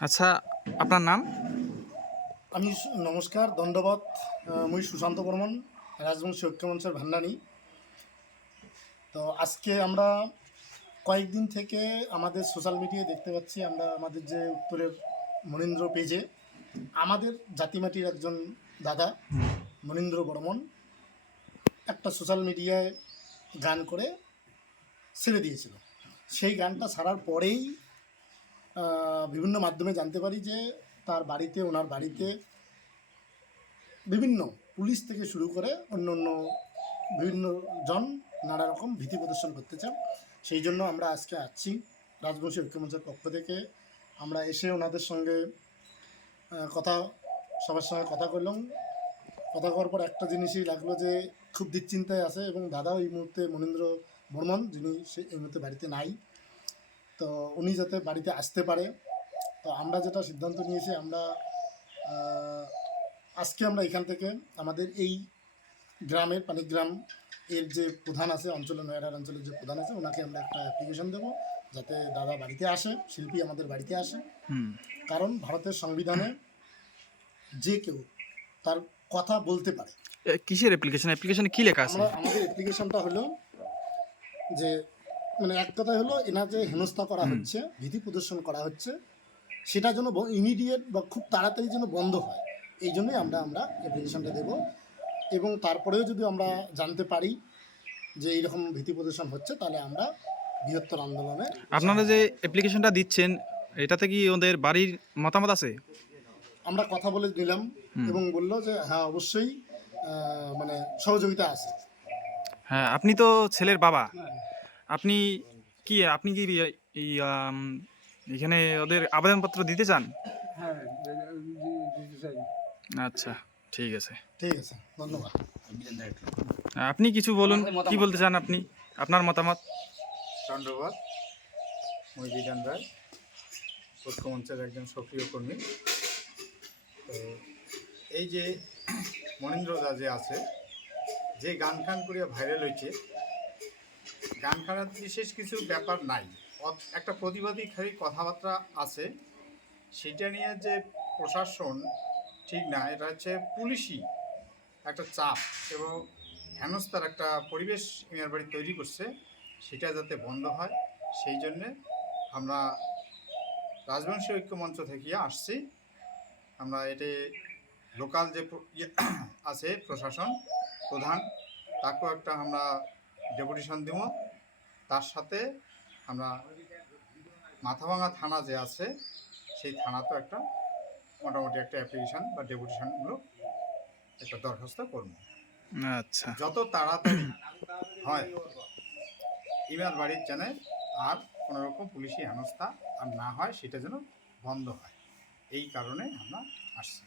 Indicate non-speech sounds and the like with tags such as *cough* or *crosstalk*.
আচ্ছা আপনার নাম? আমি নমস্কার দণ্ডবত আহ, মুই সুশান্ত বর্মন রাজবংশী ঐক্যমঞ্চের ভান্ডানী তো আজকে আমরা কয়েকদিন থেকে আমাদের সোশ্যাল মিডিয়ায় দেখতে পাচ্ছি আমরা আমাদের যে উত্তরের মনীন্দ্র পেজে আমাদের জাতিমাটির একজন দাদা মনীন্দ্র বর্মন একটা সোশ্যাল মিডিয়ায় গান করে ছেড়ে দিয়েছিল। সেই গানটা ছাড়ার পরেই বিভিন্ন মাধ্যমে জানতে পারি যে তার বাড়িতে, ওনার বাড়িতে বিভিন্ন পুলিশ থেকে শুরু করে অন্য অন্য বিভিন্ন জন নানা রকম ভীতি প্রদর্শন করতে চান সেই জন্য আমরা আজকে আসছি রাজবংশী ঐক্যমঞ্চের পক্ষ থেকে। আমরা এসে ওনাদের সঙ্গে কথা, সবার সঙ্গে কথা করলাম। কথা করার পর একটা জিনিসই লাগল যে খুব দুশ্চিন্তায় আছে এবং দাদাও এই মুহূর্তে মনীন্দ্র বর্মন, যিনি সে এই মুহূর্তে বাড়িতে নাই তো উনি যাতে বাড়িতে আসতে পারে। তো আমরা যেটা সিদ্ধান্ত নিয়েছি আমরা আজকে আমরা এখান থেকে আমাদের এই গ্রামের পানিগ্রাম এর যে প্রধান আছে অঞ্চলে নয়ডার অঞ্চলের যে প্রধান আছে ওনাকে আমরা একটা অ্যাপ্লিকেশন দেবো যাতে দাদা বাড়িতে আসে শিল্পী আমাদের বাড়িতে আসে। কারণ ভারতের সংবিধানে যে কেউ তার কথা বলতে পারে। কিসের অ্যাপ্লিকেশন অ্যাপ্লিকেশনে কি লেখা আছে? আমাদের অ্যাপ্লিকেশনটা হলো যে মানে এক কথায় হলো এনার যে হেনস্থা করা হচ্ছে ভীতি প্রদর্শন করা হচ্ছে সেটা যেন ইমিডিয়েট বা খুব তাড়াতাড়ি যেন বন্ধ হয় এই জন্যই আমরা আমরা অ্যাপ্লিকেশনটা দেব। এবং তারপরেও যদি আমরা জানতে পারি যে এইরকম ভীতি প্রদর্শন হচ্ছে তাহলে আমরা বৃহত্তর আন্দোলনে আপনারা যে অ্যাপ্লিকেশনটা দিচ্ছেন এটাতে কি ওদের বাড়ির মতামত আছে? আমরা কথা বলে দিলাম এবং বলল যে হ্যাঁ অবশ্যই মানে সহযোগিতা আছে। হ্যাঁ আপনি তো ছেলের বাবা। আপনি কি আপনি কি এই এখানে ওদের আবেদনপত্র দিতে চান? হ্যাঁ আচ্ছা ঠিক আছে। ঠিক আছে ধন্যবাদ। আপনি কিছু বলুন কি বলতে চান আপনি? আপনার মতামত? দণ্ডবাদ মই বিধান রায় ঐক্যমঞ্চের একজন সক্রিয় কর্মী। তো এই যে মনীন্দ্র দা যে আছে যে গান খান করিয়া ভাইরাল হয়েছে গান খানার বিশেষ কিছু ব্যাপার নাই। একটা প্রতিবাদী খালি কথাবার্তা আছে। সেটা নিয়ে যে প্রশাসন ঠিক না, এটা হচ্ছে পুলিশই একটা চাপ এবং হেনস্থার একটা পরিবেশ মেয়ের বাড়ি তৈরি করছে, সেটা যাতে বন্ধ হয়, সেই জন্যে আমরা রাজবংশী ঐক্য মঞ্চ থেকে আসছি। আমরা এতে লোকাল যে ইয়ে *clears throat* আছে প্রশাসন প্রধান, তাকেও একটা আমরা ডেপুটেশন দিব। তার সাথে আমরা মাথাভাঙা থানা যে আছে সেই থানাতেও একটা মোটামুটি একটা অ্যাপ্লিকেশন বা ডেপুটেশনগুলো একটা দরখাস্ত করব। আচ্ছা। যত তাড়াতাড়ি হয় ইমার বাড়ির যেন আর কোনো রকম পুলিশি হেনস্থা আর না হয় সেটা যেন বন্ধ হয়। এই কারণে আমরা আসছি।